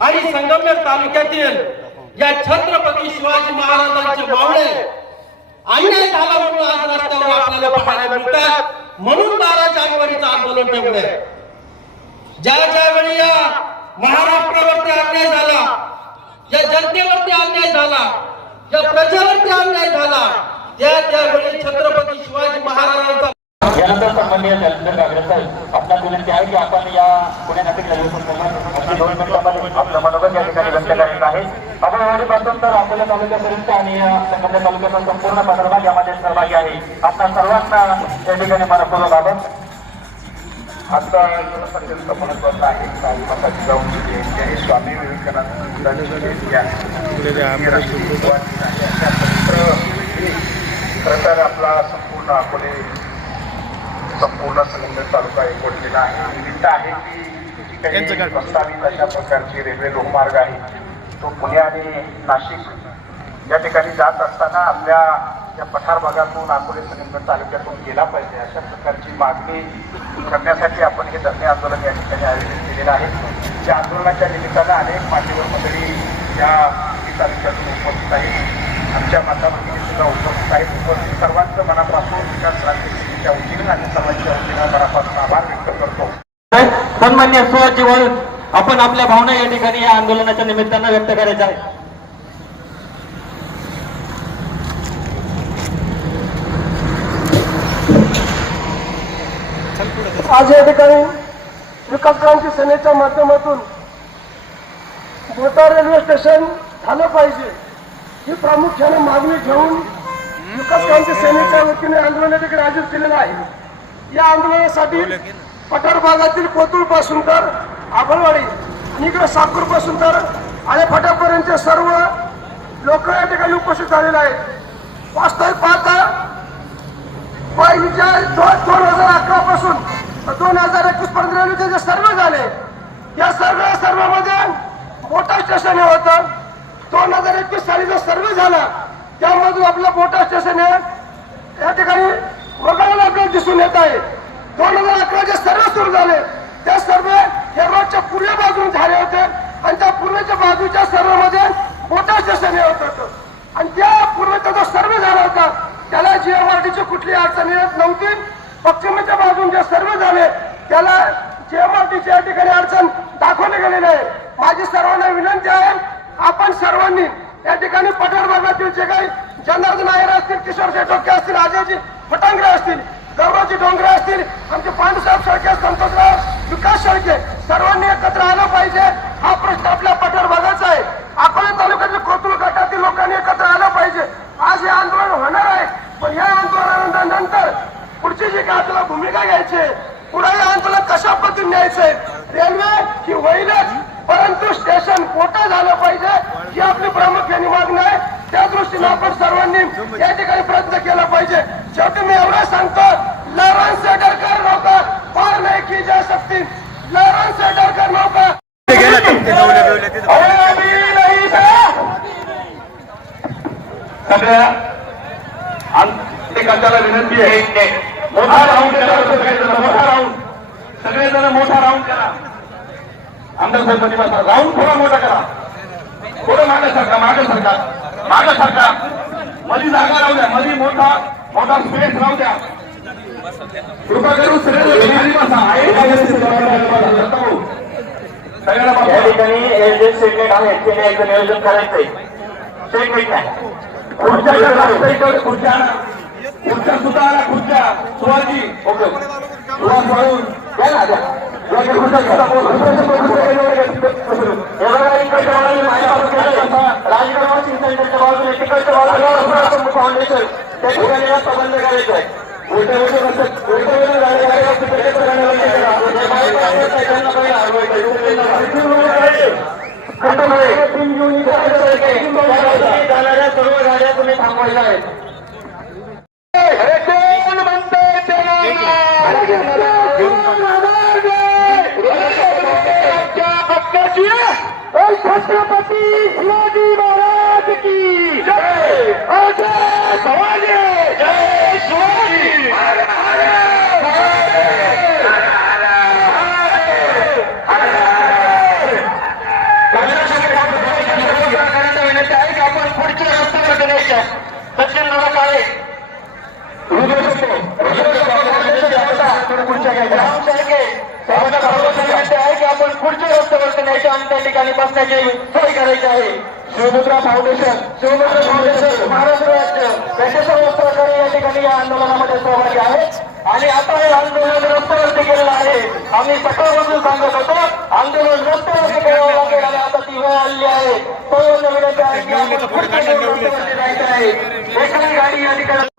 आणि संगमनेर तालुक्यातील या छत्रपती शिवाजी महाराजांचे बावडे अन्याय म्हणून आज रस्त्यावर आपल्याला पाहायला मिळतात. म्हणून बारा जानेवारीचं आंदोलन ठेवलंय. ज्या ज्यावेळी या महाराष्ट्रावरती अन्याय झाला या जनतेवरती अन्याय झाला या प्रजेवरती अन्याय झाला त्या त्यावेळी अकोला तालुक्यापर्यंत आणि संबंध तालुक्याचा संपूर्ण पत्रभाग यामध्ये सहभागी आहे. आपल्या सर्वांना या ठिकाणी मनपूर्वक आभार आता अत्यंत महत्वाचं आहे साई माता जिजाऊंची जयंती आहे स्वामी विवेकानंदांची जयंती आहे. अशा पवित्र खरं तर आपला संपूर्ण अकोले संपूर्ण संगमेश्वर तालुका एकवटलेला आहे. निमित्त आहे की प्रस्तावित अशा प्रकारची रेल्वे लोकमार्ग आहे. तो पुणे आणि नाशिक या ठिकाणी जात असताना आपल्या या पठार भागातून अकोले संगमेश्वर तालुक्यातून गेला पाहिजे अशा प्रकारची मागणी करण्यासाठी आपण हे धरणे आंदोलन या ठिकाणी आयोजित केलेलं आहे. या आंदोलनाच्या निमित्तानं अनेक मान्यवर मंडळी या तालुक्यातून उपस्थित आहेत. आमच्या माता भगिनी सुद्धा उपस्थित आहेत. उपस्थित सर्वांचं मनापासून विकास क्रांतीच्या वतीनं आणि सर्वांच्या वतीनं मनापासून आभार व्यक्त करतो. सन्मान्य सुहाजी वळ आपण आपल्या भावना या ठिकाणी या आंदोलनाच्या निमित्तानं व्यक्त करायच्या आहे. आज या ठिकाणी विकास क्रांती सेनेच्या माध्यमातून मोठा रेल्वे स्टेशन झालं पाहिजे ही प्रामुख्याने मागणी घेऊन विकास क्रांती सेनेच्या वतीने आंदोलन या ठिकाणी आयोजित केलेलं आहे. या आंदोलनासाठी पठार भागातील कोतुळपासून तर आभळवाडी आणि इकडे साकूरपासून तर आणि फाट्यापर्यंतचे सर्व लोक या ठिकाणी उपस्थित झालेले आहेत. वास्तविक पाहता पहिलीच्या दोन हजार अकरा पासून दोन हजार एकवीस पर्यंत रेल्वेचे जे सर्वे झाले या सर्व सर्वांमध्ये मोठा स्टेशन हे होतं. दोन हजार एकवीस साली जो सर्वे झाला त्यामधून आपलं मोठा स्टेशन हे या ठिकाणी वगळायला आपल्याला दिसून येत आहे दोन हजार अकरा जे सर्वे सुरू झाले त्या सर्वे हे रोडच्या पूर्व बाजून झाले होते आणि त्या पूर्वेच्या बाजूच्या सर्वेमध्ये मोठा स्टेशन हे होत होतं आणि त्या पूर्वेचा जो सर्वे झाला होता त्याला कुठली अडचण येत नव्हती. पश्चिमेच्या बाजून जे सर्व झाले त्याला जीएमआरटीची या ठिकाणी अडचण दाखवली गेलेली आहे. माझी सर्वांना विनंती आहे आपण सर्वांनी या ठिकाणी पठार भागातील जे काही जनार्दन आयर असतील किशोर शेटोके असतील राजाजी फटांगरे असतील गौरवजी डोंगरे असतील आमचे पांडुसाहेब शेळके संतोषराव विकास शेळके सर्वांनी एकत्र आलं पाहिजे हा प्रश्न आपल्या पठार भागाचा आहे अकोला तालुक्यातील कोतुळ गटातील लोकांनी एकत्र आलं पाहिजे आज हे आंदोलन होणार आहे पण या आंदोलनानंतर पुढची जी काय आपल्याला भूमिका घ्यायची पुढे हे आंदोलन कशा पद्धतीने न्यायचंय? रेल्वे ही होईलच परंतु स्टेशन मोठं झालं पाहिजे ही आपली प्रामुख्याने मागणी आहे. त्या दृष्टीने आपण सर्वांनी या ठिकाणी प्रयत्न केला पाहिजे. शेवटी मी एवढं सांगतो लरण सेडरकर नौका फार नाही की जय शक्ती लरण सेडरकर नौका सगळ्या एकाच्याला विनंती आहे? मोठा राऊंड करा सगळेजण मोठा राऊंड सगळेजण मोठा राऊंड करा. आमदार बसा राऊंड थोडा मोठा करा. थोडं मागे सरका मागे सरका. मागे सरका. मधी जागा राहू द्या. मधी मोठा मोठा स्पेस राहू द्या. कृपा करून सगळे खाली बसा. सगळ्यांना या. ठिकाणी एलजी स्टेटमेंट आहे. त्याने याचं नियोजन करायचंय. स्टेटमेंट नाही. खुर्च्या खुर्च्या. खुर्च्या सुद्धा आणा खुर्च्या शिवाजी ओके सुहास भाऊ काय ना द्या द्या सेंटरच्या बाजूने तिकडच्या फाउंडेशन त्या ठिकाणी करायचा आहे गाड्या गाड्या असतील, त्याच्यात गाड्या बंद करा. जे बायपास रस्ता आहे, त्यांना पहिले हलवायचं. इथून वर गाडी. खंडोबाई, तीन जून इथे त्या बाजूने जाणाऱ्या सर्व गाड्या तुम्ही थांबवायच्या आहेत अरे कोण म्हणतंय त्याला? आमच्या हक्काची ओ छत्रपती शिवाजी महाराज की जय। भवानी जय शिवाजी हर हर विनंती आहे की आपण पुढच्या रस्त्यावर घ्यायच्या सचिन दादा काळे रुद्र शेट्टे, रुद्र शेट्टे, आता थोडं पुढच्या घ्यायच्या. राम शेळके, सर्वांना सर्वांना विनंती आहे की आपण पुढच्या रस्त्यावरती आणि त्या ठिकाणी बसण्याची सोय करायची आहे. शिवमुद्रा फाउंडेशन शिवमुद्रा फाउंडेशन महाराष्ट्र राज्य याचे सर्व सहकारी या ठिकाणी या आंदोलनामध्ये सहभागी आहेत. आणि आता हे आंदोलन रस्त्यावरती गेलेलं आहे. आम्ही सकाळपासून सांगत होतो आंदोलन रस्त्यावरती करावं लागेल आणि आता ती वेळ आली आहे. सर्वांना विनंती आहे की आपण पुढच्या रस्त्यावरती जायचं आहे. एखादी गाडी या ठिकाणी